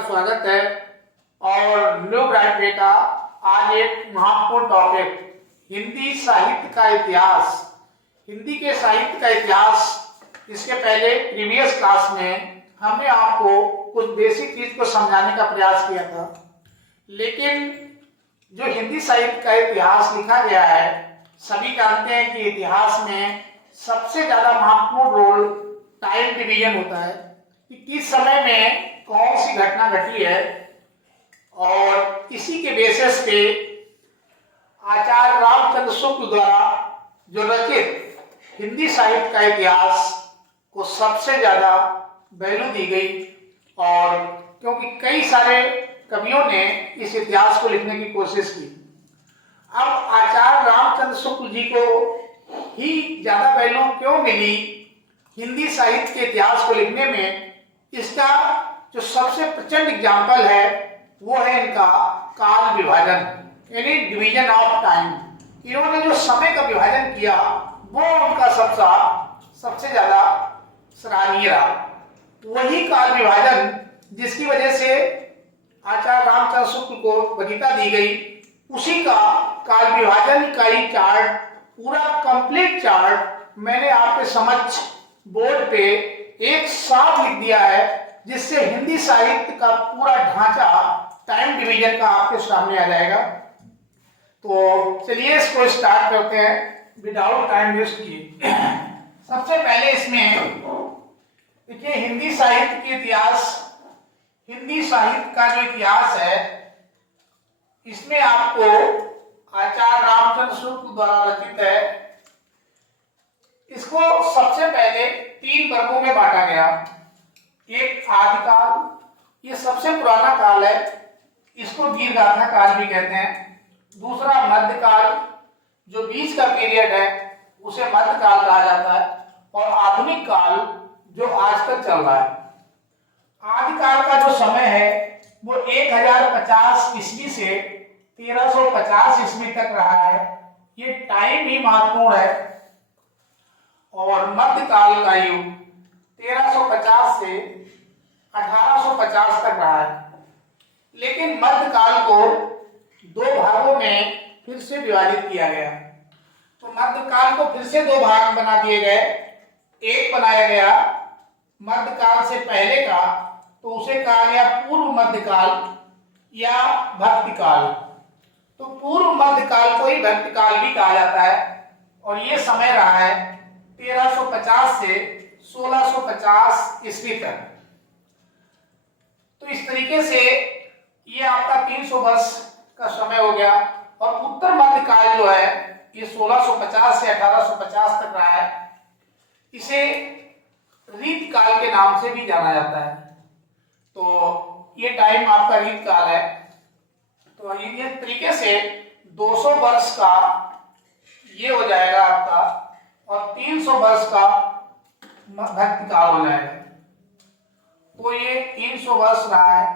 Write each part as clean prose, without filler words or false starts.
का स्वागत है। और न्यू ब्राइट वे का आज एक महत्वपूर्ण टॉपिक हिंदी साहित्य का इतिहास। हिंदी के साहित्य का इतिहास। इसके पहले प्रीवियस क्लास में हमने आपको कुछ बेसिक चीज को समझाने का प्रयास किया था, लेकिन जो हिंदी साहित्य का इतिहास लिखा गया है, सभी जानते हैं कि इतिहास में सबसे ज्यादा महत्वपूर्ण रोल टाइम डिवीजन होता है कि किस समय में कौन सी घटना घटी है, और इसी के बेसिस पे आचार्य रामचंद्र शुक्ल द्वारा जो रचित हिंदी साहित्य का इतिहास को सबसे ज्यादा वैल्यू दी गई। और क्योंकि कई सारे कवियों ने इस इतिहास को लिखने की कोशिश की, अब आचार्य रामचंद्र शुक्ल जी को ही ज्यादा वैल्यू क्यों मिली हिंदी साहित्य के इतिहास को लिखने में? इसका जो सबसे प्रचंड एग्जाम्पल है वो है इनका काल विभाजन, यानी डिवीजन ऑफ टाइम। इन्होंने जो समय का विभाजन किया वो उनका सबसे ज्यादा सराहनीय रहा। वही काल विभाजन जिसकी वजह से आचार्य रामचंद्र शुक्ल को वरीयता दी गई, उसी का काल विभाजन का ही चार्ट, पूरा कंप्लीट चार्ट मैंने आपके समक्ष बोर्ड पे एक साथ लिख दिया है, जिससे हिंदी साहित्य का पूरा ढांचा टाइम डिवीजन का आपके सामने आ जाएगा। तो चलिए इसको स्टार्ट करते हैं विदाउट टाइम वेस्ट किए। सबसे पहले इसमें देखिए हिंदी साहित्य के इतिहास। हिंदी साहित्य का जो इतिहास है, इसमें आपको आचार्य रामचंद्र शुक्ल द्वारा रचित है। इसको सबसे पहले 3 वर्गों में बांटा गया। एक आदिकाल, ये सबसे पुराना काल है, इसको दीर्घगाथा काल भी कहते हैं। दूसरा मध्यकाल, जो बीच का पीरियड है उसे मध्यकाल कहा जाता है। और आधुनिक काल जो आजकल चल रहा है। आदिकाल का जो समय है वो 1050 ईस्वी से 1350 ईस्वी तक रहा है, ये टाइम ही महत्वपूर्ण है। और मध्यकाल का युग 1350 से 1850 तक रहा है। लेकिन मध्यकाल को 2 भागों में फिर से विभाजित किया गया। तो मध्यकाल को फिर से 2 भाग बना दिए गए। एक बनाया गया मध्यकाल से पहले का, तो उसे कहा गया पूर्व मध्यकाल या भक्तिकाल। तो पूर्व मध्यकाल को ही भक्तिकाल भी कहा जाता है। और ये समय रहा है 1350 से 1650 ईस्वी तक। तो इस तरीके से ये आपका 300 वर्ष का समय हो गया। और उत्तर मध्यकाल जो है ये 1650 से 1850 तक रहा है। इसे रीतकाल के नाम से भी जाना जाता है। तो ये टाइम आपका रीतकाल है। तो ये तरीके से 200 वर्ष का ये हो जाएगा आपका, और 300 वर्ष का भक्तिकाल हो जाएगा। तो ये 300 वर्ष रहा है।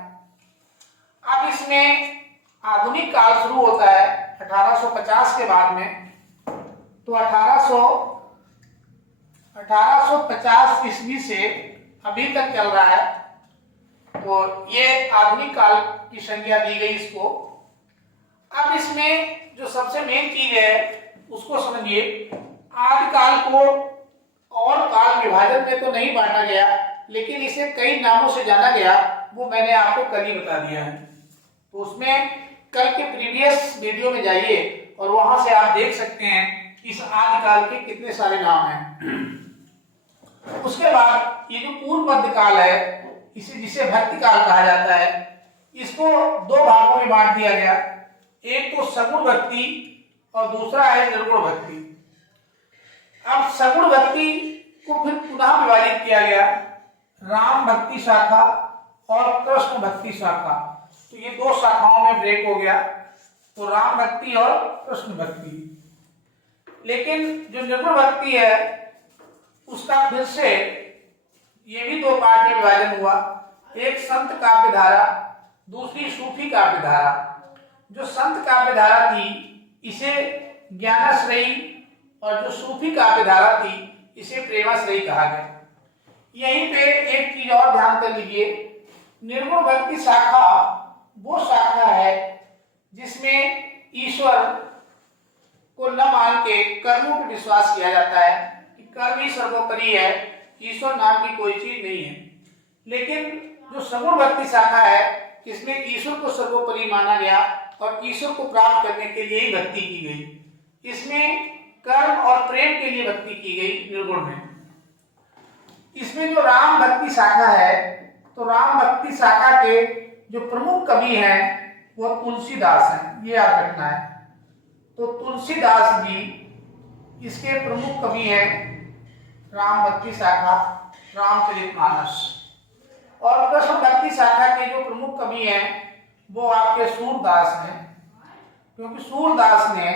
अब इसमें आधुनिक काल शुरू होता है 1850 के बाद में। तो 1850 ईस्वी से अभी तक चल रहा है। तो ये आधुनिक काल की संज्ञा दी गई इसको। अब इसमें जो सबसे मेन चीज है उसको समझिए। आदिकाल को और काल विभाजन में तो नहीं बांटा गया, लेकिन इसे कई नामों से जाना गया, वो मैंने आपको कल ही बता दिया है। तो उसमें कल के प्रीवियस वीडियो में जाइए और वहां से आप देख सकते हैं इस आदिकाल के कितने सारे नाम हैं। उसके बाद ये जो पूर्व मध्यकाल है, इसे जिसे भक्तिकाल कहा जाता है, इसको 2 भागों में बांट दिया गया। एक तो सगुण भक्ति और दूसरा है निर्गुण भक्ति। अब सगुण भक्ति को फिर पुनः विभाजित किया गया, राम भक्ति शाखा और कृष्ण भक्ति शाखा। तो ये 2 शाखाओं में ब्रेक हो गया, तो राम भक्ति और कृष्ण भक्ति। लेकिन जो निर्गुण भक्ति है उसका फिर से ये भी 2 पार्ट में विभाजन हुआ। एक संत काव्य धारा, दूसरी सूफी काव्य धारा। जो संत काव्य धारा थी इसे ज्ञानाश्रयी, और जो सूफी काव्य धारा थी इसे प्रेमाश्रयी कहा गया। यहीं पे एक चीज और ध्यान कर लीजिए, निर्गुण भक्ति शाखा वो शाखा है जिसमें ईश्वर को न मान के कर्मों पर विश्वास किया जाता है कि कर्म ही सर्वोपरि है, ईश्वर नाम की कोई चीज नहीं है। लेकिन जो सगुण भक्ति शाखा है इसमें ईश्वर को सर्वोपरि माना गया और ईश्वर को प्राप्त करने के लिए ही भक्ति की गई। इसमें कर्म और प्रेम के लिए भक्ति की गई निर्गुण में। इसमें जो राम भक्ति शाखा है, तो राम भक्ति शाखा के जो प्रमुख कवि हैं वो तुलसीदास हैं, ये याद रखना है। तो तुलसीदास जी इसके प्रमुख कवि हैं राम भक्ति शाखा, रामचरितमानस। और कृष्ण भक्ति शाखा के जो प्रमुख कवि हैं वो आपके सूरदास हैं, क्योंकि सूरदास ने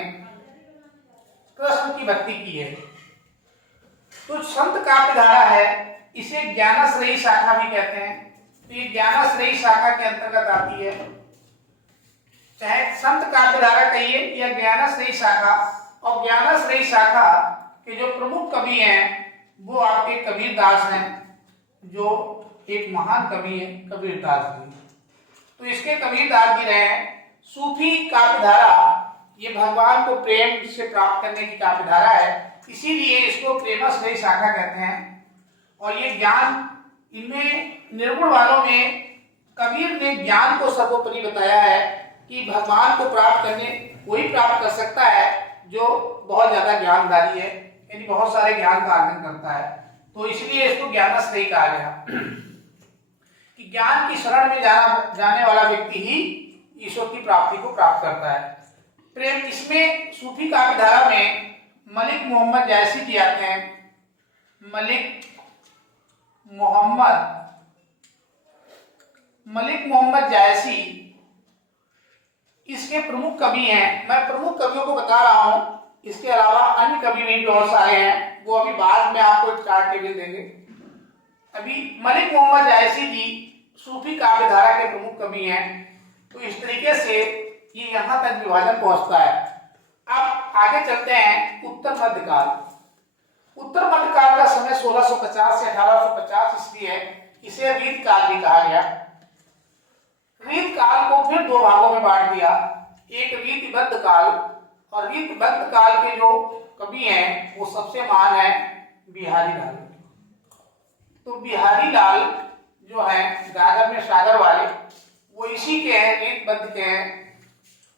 कृष्ण की भक्ति की है। तो संत काव्यधारा है, इसे ज्ञानाश्रयी शाखा भी कहते हैं। तो ये ज्ञानाश्रयी शाखा के अंतर्गत आती है, चाहे संत काव्यधारा कहिए या ज्ञानाश्रयी शाखा। और ज्ञानाश्रयी शाखा के जो प्रमुख कवि हैं वो आपके कबीरदास हैं, जो एक महान कवि है कबीरदास जी। तो इसके कबीरदास जी रहे सूफी काव्यधारा, ये भगवान को प्रेम से प्राप्त करने की काव्यधारा है, इसीलिए इसको प्रेमाश्रयी शाखा कहते हैं। और ये ज्ञान, इनमें निर्गुण वालों में कबीर ने ज्ञान को सर्वोपरि बताया है कि भगवान को प्राप्त करने कोई प्राप्त कर सकता है जो बहुत ज्यादा ज्ञानधारी है, यानी बहुत सारे ज्ञान का अर्जन करता है। तो इसलिए इसको ज्ञानाश्रयी कहा गया कि ज्ञान की शरण में जाने वाला व्यक्ति ही ईश्वर की प्राप्ति को प्राप्त करता है। प्रेम, इसमें सूफी काव्यधारा में मलिक मोहम्मद जायसी जी आते हैं। मलिक मोहम्मद जायसी इसके प्रमुख कवि हैं। मैं प्रमुख कवियों को बता रहा हूं, इसके अलावा अन्य कवि भी बहुत सारे हैं, वो अभी बाद में आपको चार्ट टेबल देंगे। अभी मलिक मोहम्मद जायसी जी सूफी काव्यधारा के प्रमुख कवि हैं। तो इस तरीके से ये यहां तक विभाजन पहुंचता है। अब आगे चलते हैं उत्तर मध्यकाल। उत्तर मध्यकाल का समय 1650 से 1850 ईस्वी है। इसे रीत काल भी कहा गया। रीत काल को फिर दो भागों में बांट दिया, एक रीतिबद्ध काल, और रीतिबद्ध काल के जो कवि हैं वो सबसे महान है बिहारी लाल। तो बिहारी लाल जो है गागर में सागर वाले, वो इसी के हैं, रीतबद्ध के हैं।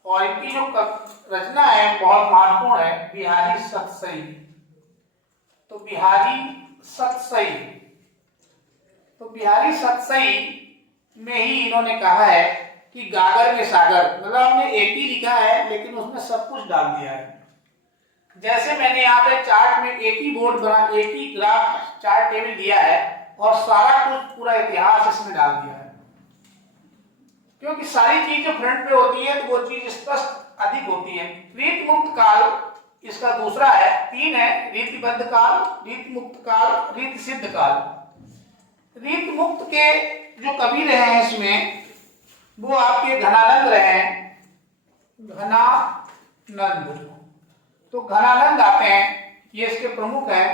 और इनकी जो रचना है बहुत महत्वपूर्ण है, बिहारी सतसई। तो बिहारी सतसई, तो बिहारी सतसई में ही इन्होंने कहा है कि गागर में सागर, मतलब हमने एक ही लिखा है लेकिन उसमें सब कुछ डाल दिया है। जैसे मैंने यहाँ पे चार्ट में एक ही बोर्ड बना, एक ही ग्राफ चार्ट टेबल दिया है और सारा कुछ पूरा इतिहास इसमें डाल दिया है, क्योंकि सारी चीज जो फ्रंट पे होती है तो वो चीज स्पष्ट अधिक होती है। रीत मुक्त काल इसका दूसरा है, तीन है, रीतिबद्ध काल, रीत मुक्त काल, रीत सिद्ध काल। रीत मुक्त के जो कवि रहे हैं इसमें वो आपके घनानंद रहे हैं, घनानंद। तो घनानंद आते हैं, ये इसके प्रमुख हैं।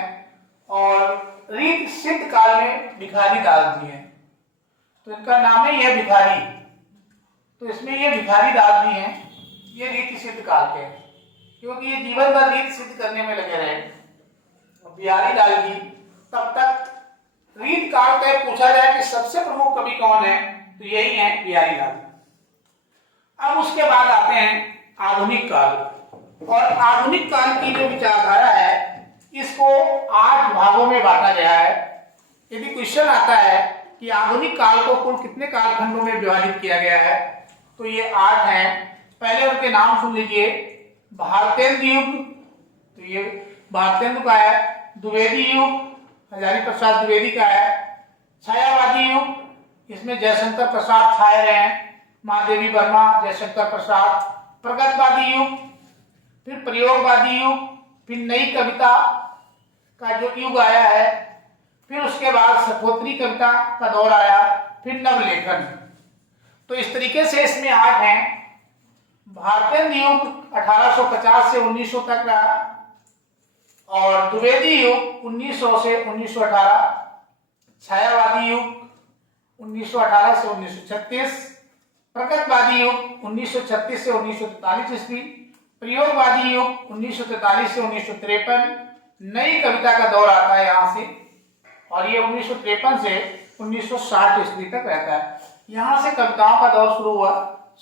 और रीत सिद्ध काल में भिखारी दास जी हैं, तो इनका नाम है यह भिखारी। तो इसमें ये भिखारी दास जी हैं, ये रीत सिद्ध काल के, क्योंकि ये जीवन भर रीत सिद्ध करने में लगे रहे। बिहारी लाल जी तब तक रीत काल का पूछा जाए कि सबसे प्रमुख कवि कौन है, तो यही है बिहारी लाल। अब उसके बाद आते हैं आधुनिक काल। और आधुनिक काल की जो विचारधारा है इसको 8 भागों में बांटा गया है। यदि क्वेश्चन आता है कि आधुनिक काल को कुल कितने कालखंडों में विभाजित किया गया है, तो ये 8 हैं। पहले उनके नाम सुन लीजिए। भारतेंद्र युग, तो ये भारतेंद्र का है। द्विवेदी युग, हजारी प्रसाद द्विवेदी का है। छायावादी युग, इसमें जयशंकर प्रसाद छाए रहे हैं, महादेवी वर्मा, जयशंकर प्रसाद। प्रगतवादी युग, फिर प्रयोगवादी युग, फिर नई कविता का जो युग आया है, फिर उसके बाद सकोत्री कविता का दौर आया, फिर नवलेखन। तो इस तरीके से इसमें 8 हैं। भारतेंद्र युग 1850 से 1900 तक रहा, और द्विवेदी युग 1900 से 1918। छायावादी युग 1918 से 1936, प्रगतवादी युग 1936 से 1943 ईस्वी, प्रयोगवादी युग 1943 से 1953, नई कविता का दौर आता है यहाँ से, और ये 1953 से 1960 ईस्वी तक रहता है। यहाँ से कविताओं का दौर शुरू हुआ।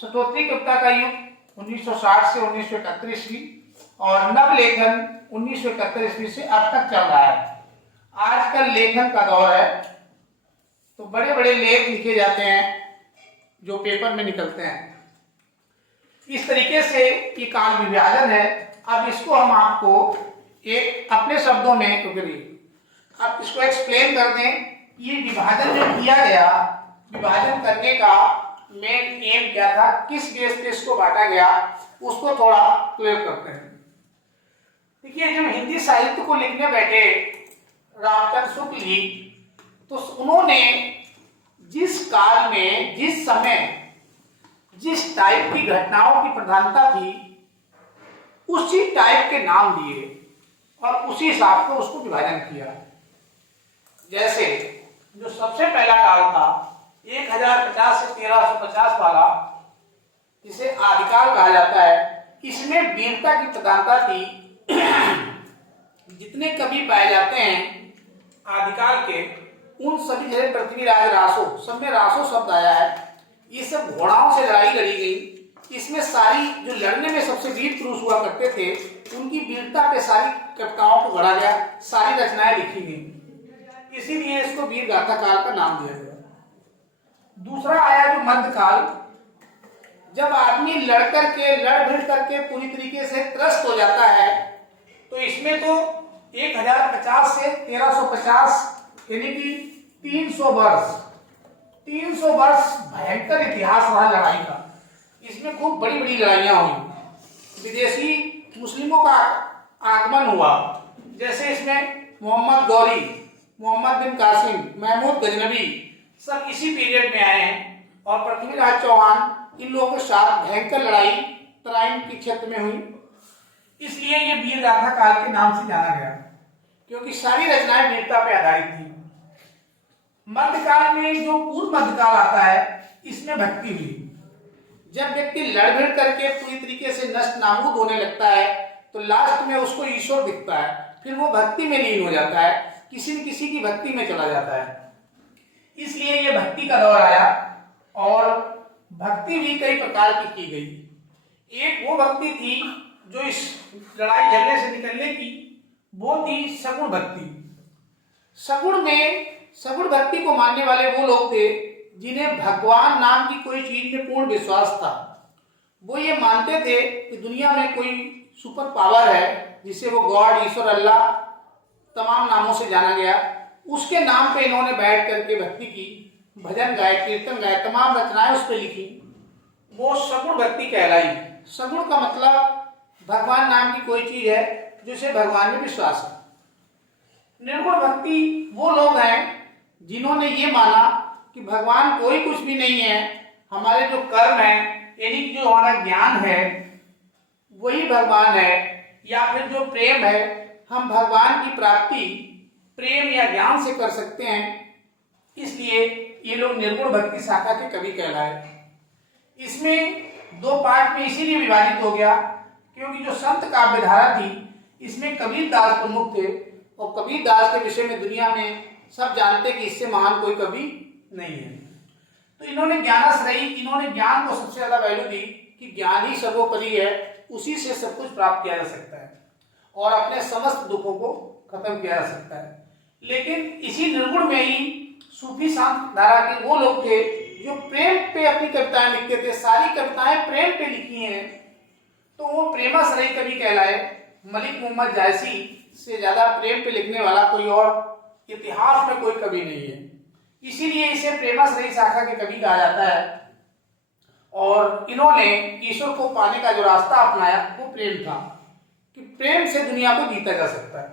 शतोत्री कविता का युग 1960 से 1971 ईस्वी और नवलेखन 1971 ईस्वी से अब तक चल रहा है। आजकल लेखन का दौर है, तो बड़े बड़े लेख लिखे जाते हैं जो पेपर में निकलते हैं। इस तरीके से ये काल विभाजन है। अब इसको हम आपको एक अपने शब्दों में अब इसको एक्सप्लेन कर दें। ये विभाजन जो किया गया, विभाजन करने का मेन एम क्या था, किस बेस पे इसको बांटा गया, उसको थोड़ा क्लियर करते हैं। देखिए, जब हिंदी साहित्य को लिखने बैठे रामचंद्र शुक्ल जी, तो उन्होंने जिस काल में, जिस समय, जिस टाइप की घटनाओं की प्रधानता थी, उसी टाइप के नाम दिए और उसी हिसाब से उसको विभाजन किया। जैसे जो सबसे पहला काल था 1050 से 1350 वाला, जिसे आदिकाल कहा जाता है, इसमें वीरता की प्रधानता थी। जितने कवि पाए जाते हैं आदिकाल के, उन सभी जगह पृथ्वीराज रासो, सब में रासो शब्द आया है। ये सब घोड़ाओं से लड़ाई लड़ी गई। इसमें सारी जो लड़ने में सबसे वीर पुरुष हुआ करते थे, उनकी वीरता पे सारी कविताओं को गढ़ा गया, सारी रचनाएं लिखी गई। इसीलिए इसको वीर गाथा काल का नाम दिया गया। दूसरा आया जो मध्यकाल, जब आदमी लड़ भिड़ करके पूरी तरीके से त्रस्त हो जाता है, तो इसमें तो 1050 से 1350 यानी कि 300 वर्ष भयंकर इतिहास रहा लड़ाई का। इसमें खूब बड़ी बड़ी लड़ाइयां हुई, विदेशी मुस्लिमों का आगमन हुआ। जैसे इसमें मोहम्मद गौरी, मोहम्मद बिन कासिम, महमूद गजनबी, सब इसी पीरियड में आए हैं। और पृथ्वीराज चौहान, इन लोगों के साथ भयंकर लड़ाई तराइन के क्षेत्र में हुई। इसलिए ये वीर गाथा काल के नाम से जाना गया, क्योंकि सारी रचनाएं वीरता पे आधारित थी। मध्यकाल में जो पूर्व मध्यकाल आता है, इसमें भक्ति हुई। जब व्यक्ति लड़ भिड़ करके पूरी तरीके से नष्ट नाबूद होने लगता है, तो लास्ट में उसको ईश्वर दिखता है, फिर वो भक्ति में लीन हो जाता है, किसी न किसी की भक्ति में चला जाता है। इसलिए ये भक्ति का दौर आया। और भक्ति भी कई प्रकार की गई। एक वो भक्ति थी जो इस लड़ाई झगड़े से निकलने की, वो थी सगुण भक्ति। सगुण भक्ति को मानने वाले वो लोग थे जिन्हें भगवान नाम की कोई चीज में पूर्ण विश्वास था। वो ये मानते थे कि दुनिया में कोई सुपर पावर है, जिसे वो गॉड, ईश्वर, अल्लाह तमाम नामों से जाना गया। उसके नाम पे इन्होंने बैठ करके भक्ति की, भजन गाए, कीर्तन गाए, तमाम रचनाएं उस पर लिखी। वो सगुण भक्ति कहलाई। सगुण का मतलब भगवान नाम की कोई चीज है जिसे भगवान में विश्वास है। निर्गुण भक्ति वो लोग हैं जिन्होंने ये माना कि भगवान कोई कुछ भी नहीं है, हमारे जो कर्म है, यानी कि जो हमारा ज्ञान है वही भगवान है, या फिर जो प्रेम है, हम भगवान की प्राप्ति प्रेम या ज्ञान से कर सकते हैं। इसलिए ये लोग निर्गुण भक्ति शाखा के कवि कहलाए। इसमें दो पार्ट में इसीलिए विभाजित हो गया क्योंकि जो संत काव्य धारा थी, इसमें कबीर दास प्रमुख थे, और कबीर दास के विषय में दुनिया में सब जानते कि इससे महान कोई कवि नहीं है। तो इन्होंने ज्ञानाश्रयी, इन्होंने ज्ञान को सबसे ज्यादा वैल्यू दी कि ज्ञान ही सर्वोपरि है, उसी से सब कुछ प्राप्त किया जा सकता है और अपने समस्त दुखों को खत्म किया जा सकता है। लेकिन इसी निर्गुण में ही सूफी शांत धारा के वो लोग थे जो प्रेम पे अपनी कविताएं लिखते थे। सारी कविताएं प्रेम पे लिखी हैं, तो वो प्रेमाश्रयी कवि कहलाए। मलिक मोहम्मद जायसी से ज्यादा प्रेम पे लिखने वाला कोई और इतिहास में कोई कवि नहीं है, इसीलिए इसे प्रेमाश्रयी शाखा के कवि कहा जाता है। और इन्होंने ईश्वर को पाने का जो रास्ता अपनाया वो प्रेम था, कि प्रेम से दुनिया को जीता जा सकता है।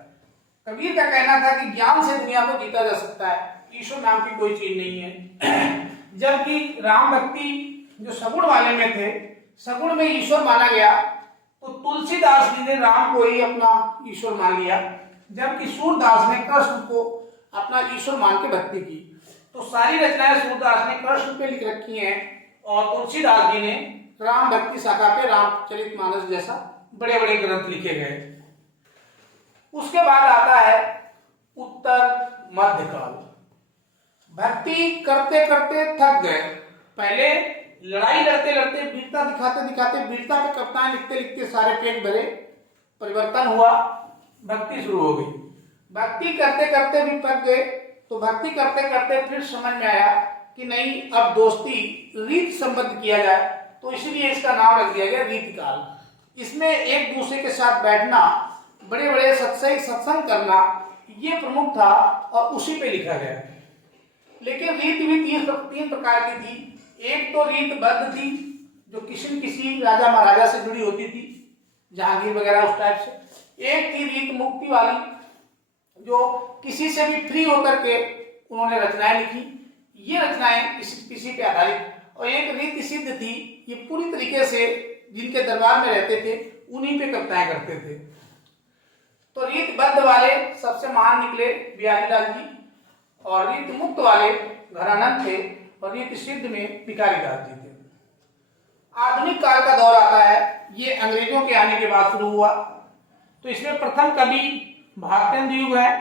कबीर का कहना था कि ज्ञान से दुनिया को जीता जा सकता है, ईश्वर नाम की कोई चीज नहीं है। जबकि राम भक्ति जो सगुण वाले में थे, सगुण में ईश्वर माना गया, तो तुलसीदास जी ने राम को ही अपना ईश्वर मान लिया, जबकि सूरदास ने कृष्ण को अपना ईश्वर मान के भक्ति की। तो सारी रचनाएं सूरदास ने कृष्ण पे लिख रखी हैं और तुलसीदास जी ने राम भक्ति शाखा पे रामचरितमानस जैसा बड़े बड़े ग्रंथ लिखे गए। उसके बाद आता है उत्तर मध्यकाल। भक्ति करते करते थक गए। पहले लड़ाई लड़ते लड़ते वीरता दिखाते दिखाते वीरता पे कविताएं लिखते लिखते सारे पेट भरे, परिवर्तन हुआ, भक्ति शुरू हो गई। भक्ति करते करते भी पक गए, तो भक्ति करते करते फिर समझ में आया कि नहीं, अब दोस्ती रीत संबद्ध किया जाए, तो इसलिए इसका नाम रख दिया गया रीत काल। इसमें एक दूसरे के साथ बैठना, बड़े बड़े सत्संग करना, ये प्रमुख था और उसी पे लिखा गया। लेकिन रीत भी तीन प्रकार की थी। एक तो रीत बद्ध थी, जो किसी राजा महाराजा से जुड़ी होती थी, जहांगीर वगैरह उस टाइप से। एक थी रीत मुक्ति वाली, जो किसी से भी फ्री होकर के उन्होंने रचनाएं लिखी, ये रचनाएं किसी पे आधारित। और एक रीत सिद्ध थी, ये पूरी तरीके से जिनके दरबार में रहते थे उन्हीं पे कविताएं करते थे। तो रीत बद्ध वाले सबसे महान निकले बिहारीलाल जी, और रीत मुक्त वाले घरानंद थे, और रीत सिद्ध में भिखारीदास जी थे। आधुनिक काल का दौर आता है, ये अंग्रेजों के आने के बाद शुरू हुआ। तो इसमें प्रथम कवि भारतेंद्र युग है,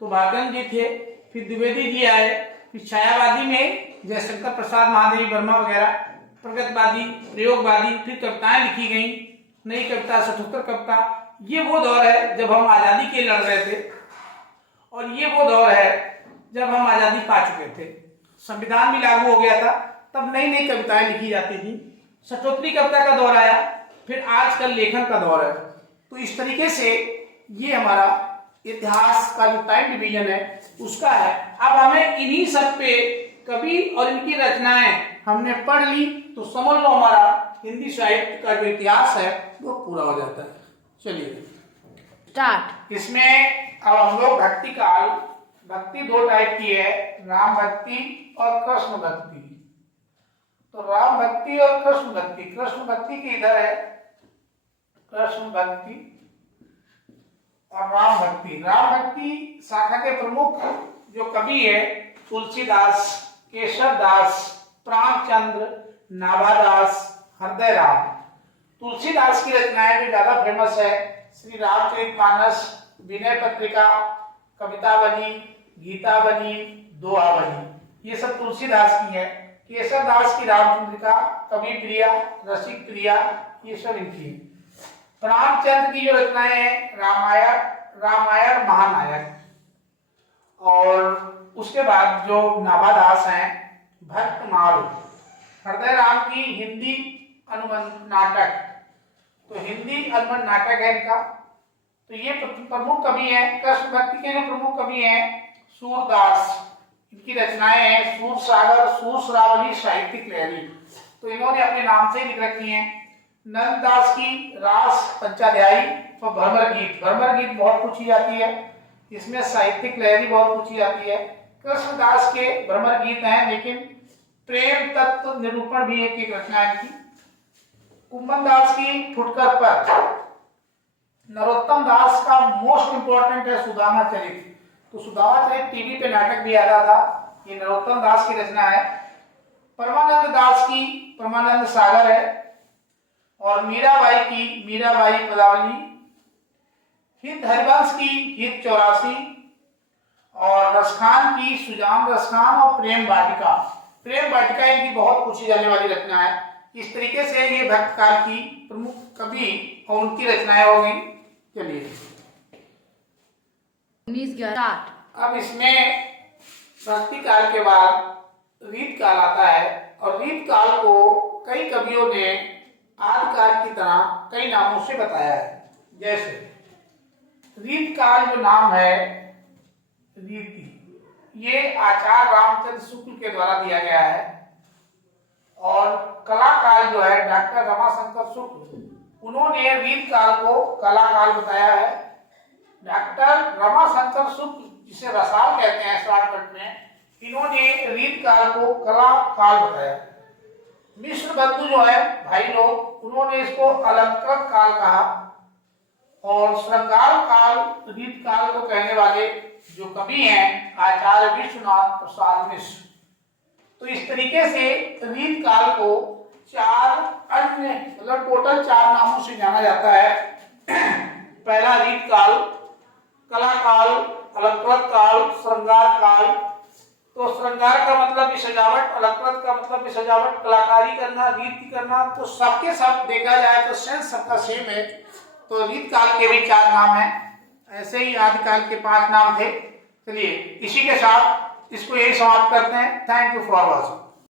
तो भारतेंद्र जी थे, फिर द्विवेदी जी आए, फिर छायावादी में जयशंकर प्रसाद, महादेवी वर्मा वगैरह, प्रगतवादी, प्रयोगवादी, फिर कविताएं लिखी गई, नई कविता, सठोत्तर कविता। ये वो दौर है जब हम आजादी के लड़ रहे थे, और ये वो दौर है जब हम आजादी पा चुके थे, संविधान भी लागू हो गया था, तब नई नई कविताएं लिखी जाती थी। सठोत्तरी कविता का दौर आया, फिर आजकल लेखन का दौर है। तो इस तरीके से ये हमारा इतिहास का जो टाइम डिवीजन है उसका है। अब हमें इन्हीं सब पे कवि और इनकी रचनाएं हमने पढ़ ली, तो समझ लो हमारा हिंदी साहित्य का जो इतिहास है वो पूरा हो जाता है। चलिए स्टार्ट। इसमें अब हम लोग भक्ति काल, भक्ति दो टाइप की है, राम भक्ति और कृष्ण भक्ति। तो राम भक्ति और कृष्ण भक्ति, कृष्ण भक्ति की इधर है कृष्ण भक्ति और राम भक्ति। राम भक्ति शाखा के प्रमुख जो कवि है तुलसीदास, केशवदास, प्राणचंद्र, नाभादास, हृदय राम। तुलसीदास की रचनाएं जो ज्यादा फेमस है, श्री रामचरितमानस, विनय पत्रिका, कवितावली, गीतावली, दोहावली, ये सब तुलसीदास की है। केशवदास की रामचंद्रिका, कवि प्रिया, रसिक प्रिया, ये सब इनकी है। प्राणचंद्र की जो रचनाएं हैं रामायण महानायक, और उसके बाद जो नाभादास हैं भक्तमाल। हृदय राम की हिंदी अनुबंध नाटक, तो हिंदी अनुबंध नाटक है इनका। तो ये प्रमुख कवि हैं। कृष्ण भक्ति के जो प्रमुख कवि हैं सूरदास, इनकी रचनाएं हैं सूर सागर, सूर श्रावणी, साहित्यिक लहरी, तो इन्होंने अपने नाम से लिख रखी हैं। नंददास की रास पंचाध्यायी और भ्रमर गीत, भ्रमर गीत बहुत पूछी जाती है, इसमें साहित्यिक लहरी बहुत पूछी जाती है। कृष्णदास के भ्रमर गीत हैं, लेकिन प्रेम तत्व निरूपण भी एक रचना है इनकी। कुंभन दास की फुटकर पर। नरोत्तम दास का मोस्ट इंपॉर्टेंट है सुदामा चरित्र, तो सुदामा चरित्र टीवी पे नाटक भी आता था, ये नरोत्तम दास की रचना है। परमानंद दास की परमानंद सागर है, और मीराबाई की मीराबाई पदावली। हित हरिवंश की हित 84, और रसखान की सुजान रसखान, और प्रेम वाटिका। प्रेम वाटिका इनकी बहुत पूछी जाने वाली रचना है। इस तरीके से ये भक्त काल की प्रमुख कवि और उनकी रचनाएं हो गई। चलिए 19 अब इसमें भक्ति काल के बाद रीत काल आता है, और रीत काल को कई कवियों ने आदि काल की तरह कई नामों से बताया है। जैसे रीत काल जो नाम है रीति, ये आचार्य रामचंद्र शुक्ल के द्वारा दिया गया है। और कला काल जो है डॉक्टर रमाशंकर शुक्ल, उन्होंने रीत काल को कला काल बताया है। डॉक्टर रमाशंकर शुक्ल, जिसे रसाल कहते हैं शॉर्टकट में, इन्होंने रीत काल को कला काल बताया। मिश्र बंधु जो है भाई लोग, उन्होंने इसको अलंकृत काल कहा, और श्रृंगार काल रीत काल को कहने वाले जो कवि हैं आचार्य विश्वनाथ प्रसाद मिश्र। तो इस तरीके से रीत काल को 4 अन्य मतलब टोटल 4 नामों से जाना जाता है। पहला रीत काल, कला काल, अलंकृत काल, श्रृंगार काल। तो श्रृंगार का मतलब भी सजावट, अलंकृत का मतलब भी सजावट, कलाकारी करना, रीति करना। तो सबके सब देखा जाए तो सेंस सबका सेम है। तो रीत काल के भी 4 नाम हैं, ऐसे ही आदिकाल के 5 नाम थे। चलिए इसी के साथ इसको यही समाप्त करते हैं। Thank you for watching.